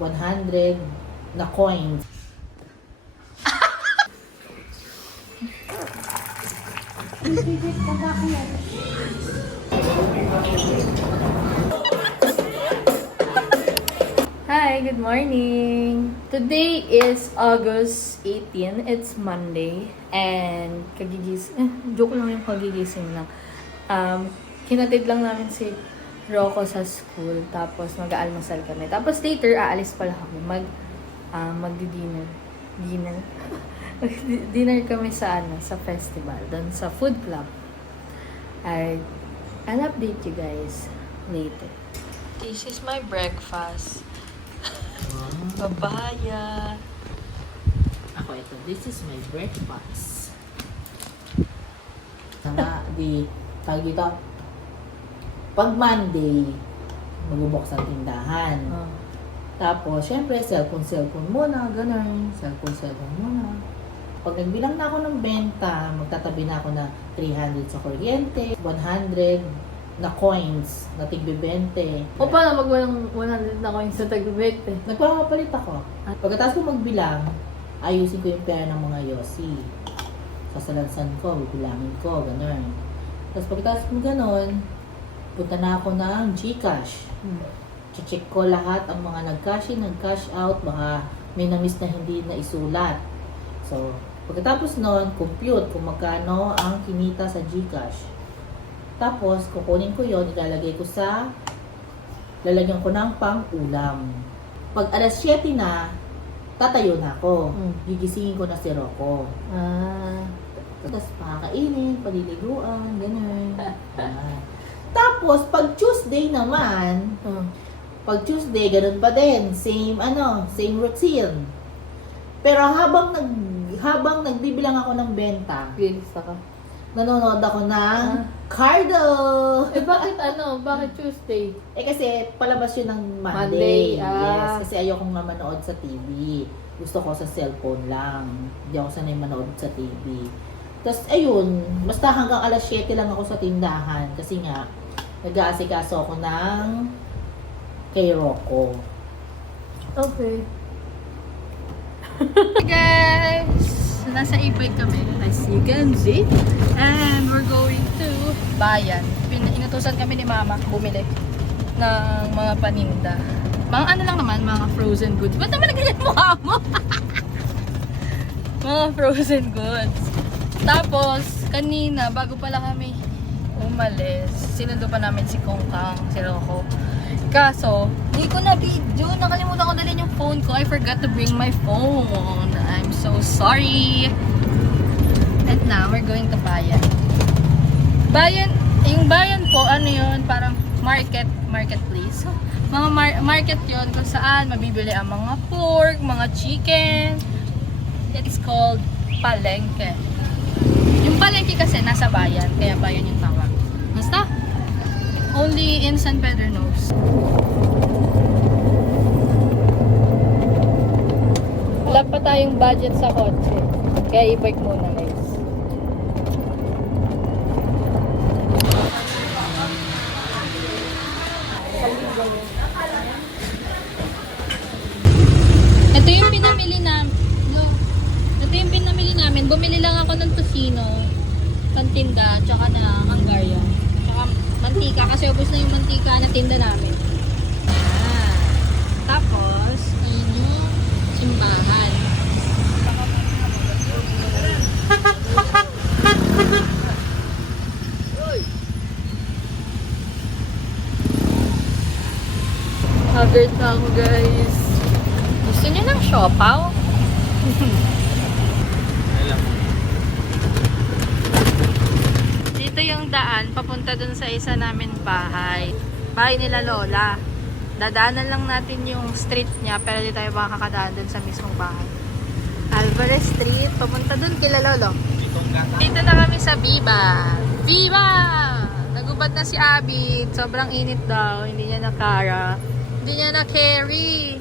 100 na coins. Hi, good morning! Today is August 18. It's Monday. And joke lang yung kagigising lang. Kinatid lang namin si Rocco sa school. Tapos mag-aalmusal kami. Tapos later, aalis pala kami. Magdi-dinner. Dinner kami sa sa festival. Doon sa food club. I'll update you guys later. This is my breakfast. Papaya. Ako ito, this is my breakfast. Tawag dito, pag Monday, magbubuksan tindahan. Tapos, syempre, cellphone muna, ganun. Cellphone muna. Pag nagbilang na ako ng benta, magtatabi na ako na 300 sa kuryente, 100 na coins na tigbe-20. O paano mag 100 na coins sa tag-20? Nagpapapalit ako. Pagkatapos ko magbilang, ayusin ko yung pera ng mga yosi. Sasalansan ko, bibilangin ko, gano'n. Tapos pagkatapos ko gano'n, punta na ako ng GCash. Check ko lahat ang mga nag-cash in, nag-cash out, baka may na-miss na hindi na isulat. So, pagkatapos nun, compute kung magkano ang kinita sa GCash. Tapos, kukunin ko yon, ilalagay ko lalagyan ko ng pang-ulam. Pag alas 7 na, tatayo na ako. Gigisingin ko na si Rocco. Tapos, pakakainin, paliliguan, gano'n. Tapos, pag Tuesday naman, gano'n pa din. Same routine. Pero habang nagbibilang ako ng benta, nanonood ako ng Cardo. Bakit Tuesday? Kasi palabas yun ng Monday. Monday. Yes, kasi ayokong nga manood sa TV. Gusto ko sa cellphone lang. Hindi ako sanay manood sa TV. Tapos ayun, basta hanggang alas 7 lang ako sa tindahan. Kasi nga, nag-aasikaso ako ng kay Rocco. Okay. Hey guys! Nasa Ibay kami, as you can see. And we're going to Bayan. Inutusan kami ni Mama bumili ng mga paninda. Mga ano lang naman, mga frozen goods. Ba't naman nagganyan mukha mo? Mga frozen goods. Tapos, kanina, bago pala kami umalis, sinundo pa namin si Kongkang, si Rocco. Kaso, hindi ko na video. Nakalimutan ko dalhin yung phone ko. I forgot to bring my phone. I'm so sorry. And now, we're going to Bayan. Yung Bayan po, ano yun? Parang marketplace. Mga market yun kung saan mabibili ang mga pork, mga chicken. It's called palengke. Yung palengke kasi nasa Bayan. Kaya Bayan yung tawag. Basta? Only in San Pedro knows. Wala pa tayong budget sa kotse. Kaya i-bike muna guys. Ito yung pinamili namin. Ito yung pinamili namin. Bumili lang ako ng tocino, pantinda, tsaka na Hungarian. Mantika, kasi ubos na yung mantika na tinda namin. Tapos, simbahan. Haggard na ako guys. Gusto niyo ng siopaw? Dito yung daan, papunta dun sa isa namin bahay. Bahay nila Lola. Dadaanan lang natin yung street niya, pero di tayo makakadaan dun sa mismong bahay. Alvarez Street, papunta dun kila Lolo. Dito na kami sa Viva. Viva! Nagubad na si Abid. Sobrang init daw. Hindi niya nakara. Hindi niya na-carry.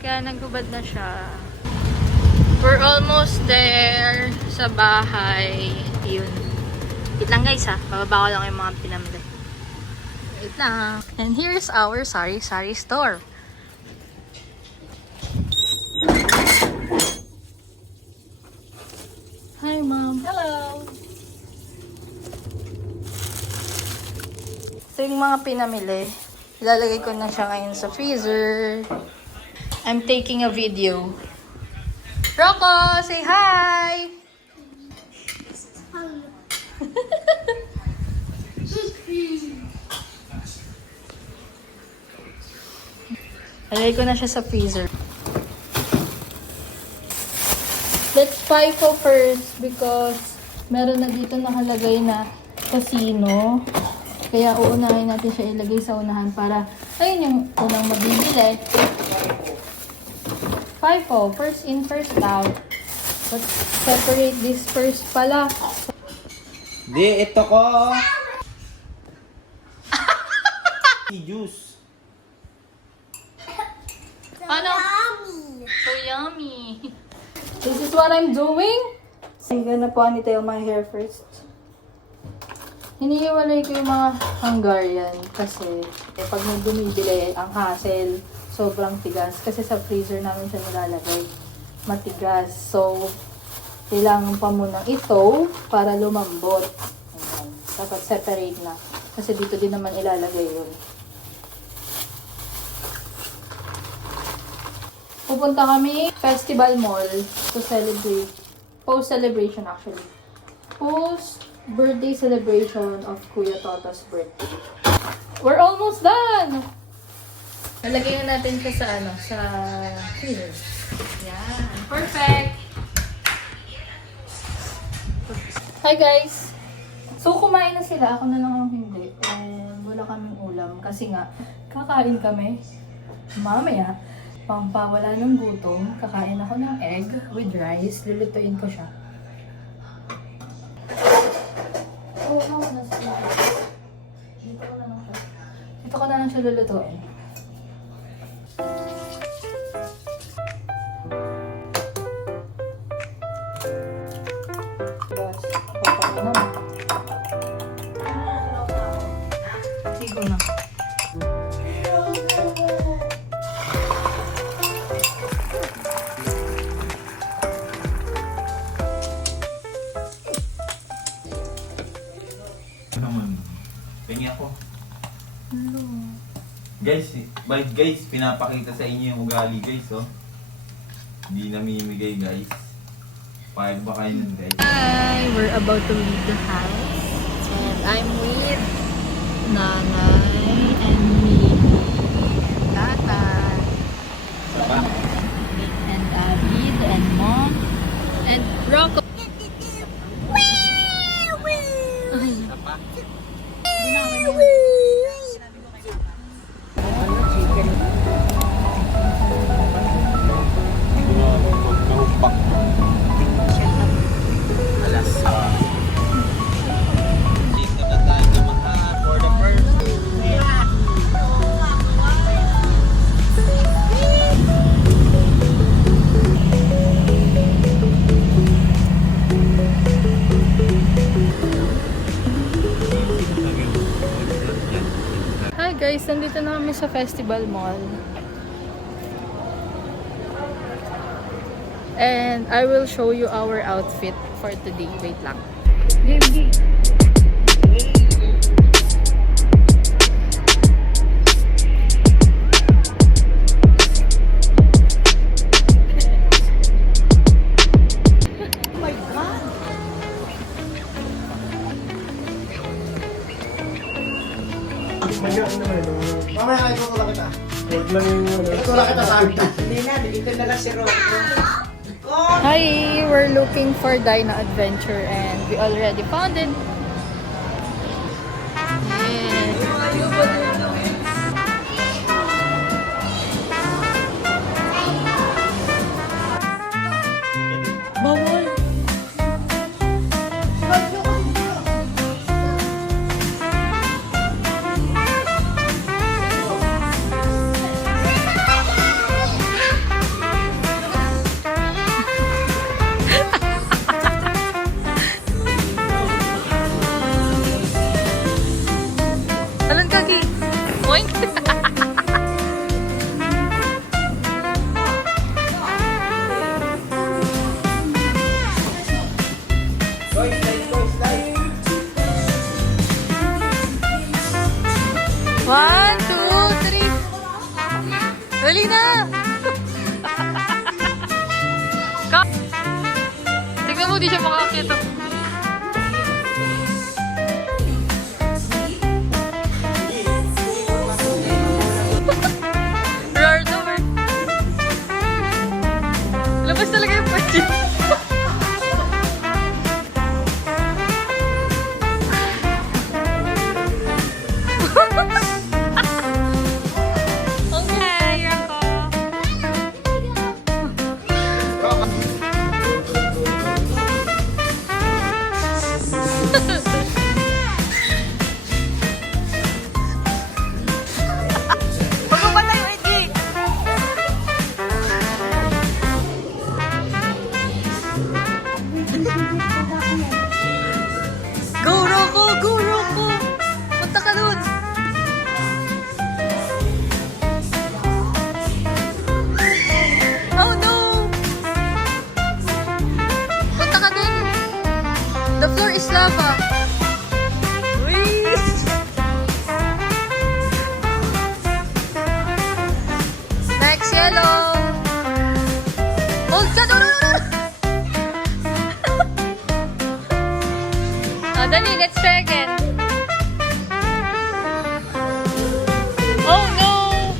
Kaya nagubad na siya. We're almost there sa bahay. Yun. Wait lang guys ha. Bababa ko lang yung mga pinamili. Wait lang. And here's our sari-sari store. Ito yung mga pinamili. Ilalagay ko na siya ngayon sa freezer. I'm taking a video. Rocco, say hi! Ilalagay ko na siya sa freezer. Let's FIFO first because meron na dito nakalagay na casino. Kaya uunahin natin siya ilagay sa unahan para ayun yung unang mabibili. FIFO, first in, first out. Let's separate this first pala. Di, ito ko. Juice. Ano? So yummy. This is what I'm doing. I'm gonna ponytail my hair first. Hinihiwalay ko yung mga Hungarian kasi pag may bumibili, ang hassle, sobrang tigas. Kasi sa freezer namin siya nilalagay. Matigas. So, kailangan pa muna ito para lumambot. Ayan. Dapat separate na. Kasi dito din naman ilalagay yun. Pupunta kami Festival Mall to celebrate. Post-celebration actually. Post-birthday celebration of Kuya Toto's birthday. We're almost done! Nalagay na natin siya sa sa freezer. Yan. Perfect! Hi guys! So kumain na sila. Ako na lang ang hindi. And wala kaming ulam. Kasi nga, kakain kami. Mamaya, pampawala ng gutom, kakain ako ng egg with rice. Lulutuin ko siya. Oh, no, nasa dito ko na lang siya. Dito ko na lang siya lulutuin. Guys, papa ko naman. Sigo na. Naman. Pengi ako. Guys, guys, pinapakita sa inyo yung ugali guys, oh. Hindi namimigay guys. Pahig ba kayo nun guys? Hi! We're about to leave the house. And I'm with Nanay and me. And Tata. Sapa? And David and Mom. And Rocco. Dito na tayo for the first. Hi guys, nandito na kami sa Festival Mall. And I will show you our outfit for today. Wait lang. Baby. Mamaya kayo tutulak kita. Huwag lang yung tutulak kita sa akin. Hindi na, dito na lang si Rocco. Hi, we're looking for Dino Adventure and we already found it. Bawal. Tignan mo, di siya makakita. Roar door. Labas talaga yung pati. Okay, ako. Huwag mo pala yung hindi. Go, Rocco! Go, Rocco! Punta ka dun! Oh no! Punta ka dun! The floor is lava! Uy! Next yellow! Hold ka! No, no, no, no! Dali, let's try again. Oh no!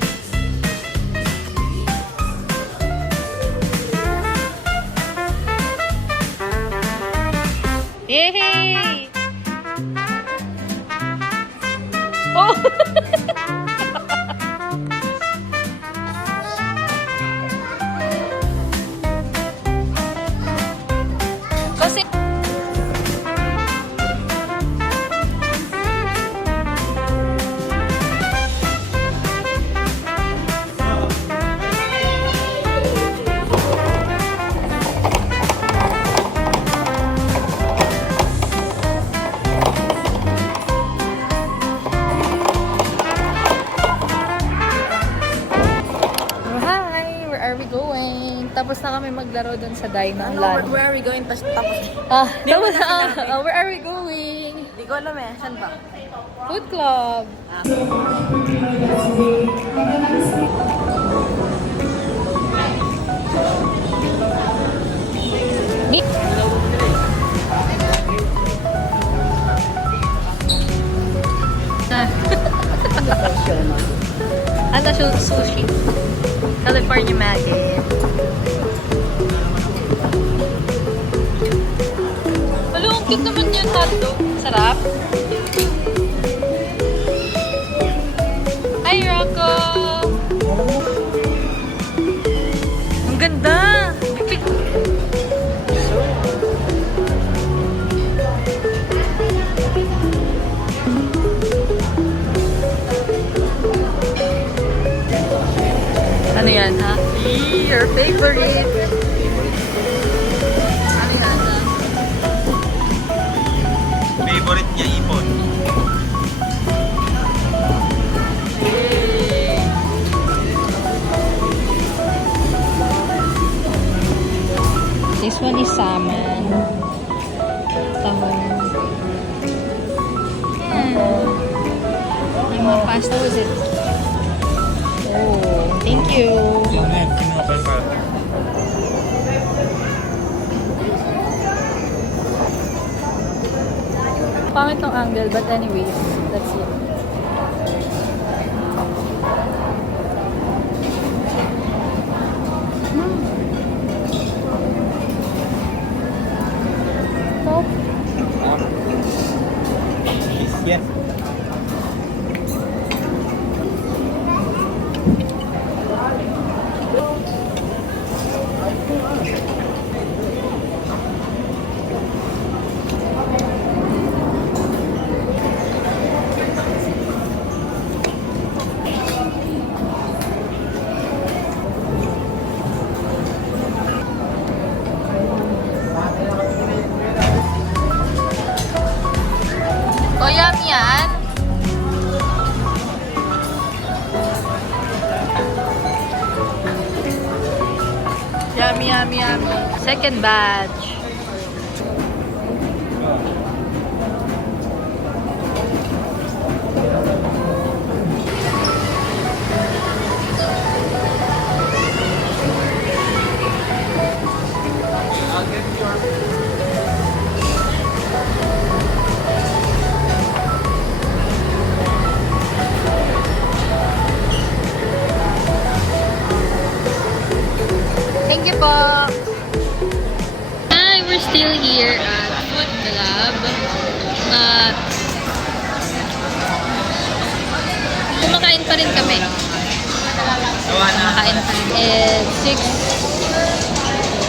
Yay! Oh! Kasi tapos na kami maglaro doon sa Dino Land. Where are we going? Tapos, Where are we going? di ko alam eh. Saan ba? Food Club. Ano sushi? California Maggie. Hello, ang cute naman yung hotdog. Sarap. Hi, Rocco! Ang ganda! Big. Ano yan, ha? Your favorite! Ano yan, ha? Favorite niya, ipon. This one is salmon. Tahong. Yung mga pasta was it? Oh, thank you. Pangit tong angle, but anyways, that's it. Oh. Yes. Oh, yum yan. Yummy, yummy, yummy. Second batch. Thank you po. Hi, we're still here at Food Club. At kumakain pa rin kami. Kumakain pa rin. It's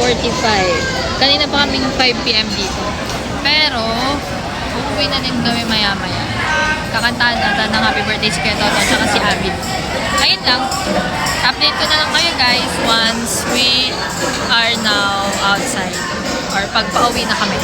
6:45. Kanina pa kaming 5 p.m. dito. Pero, uuwi na din kami maya-maya. Kakantahan natin ng happy birthday si Kuya Toto at si Abid. Ayun lang. Update ko na lang kayo guys once we are now outside. Or pag pauwi na kami.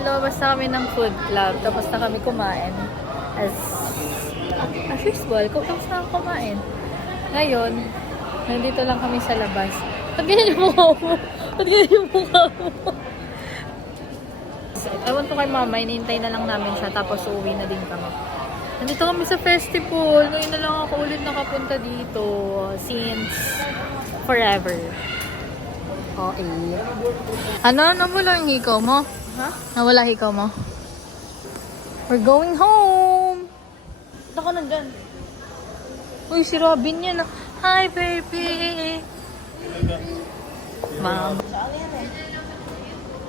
Lumabas na kami ng food club. Tapos na kami kumain. As usual, tapos na kumain. Ngayon, nandito lang kami sa labas. Ba't ganyan yung mukha mo? Ba't ganyan yung mukha mo? Ewan ko kay mama, inintay na lang namin siya. Tapos uuwi na din kami. Nandito kami sa festival. Ngayon na lang ako ulit nakapunta dito. Since forever. Okay. Ano? Nawala yung hikaw mo? Ha? Nawala hikaw mo? We're going home! Ako nandyan. Uy, si Robin yan. Hi, baby! Mom. Saan yan eh?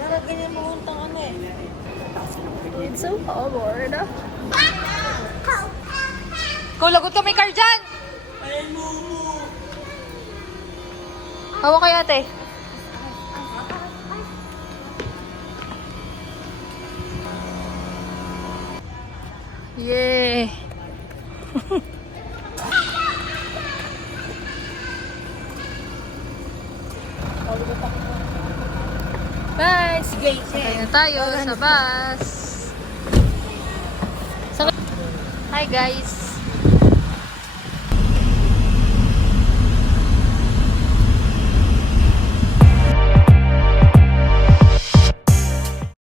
Dapat ganyan mahuntang ano eh. It's so hard. Ikaw, lagot ka, may car dyan! Hawa kayo, ate. Yay! Bye! Sige, sakay na tayo sa bus. Hi guys!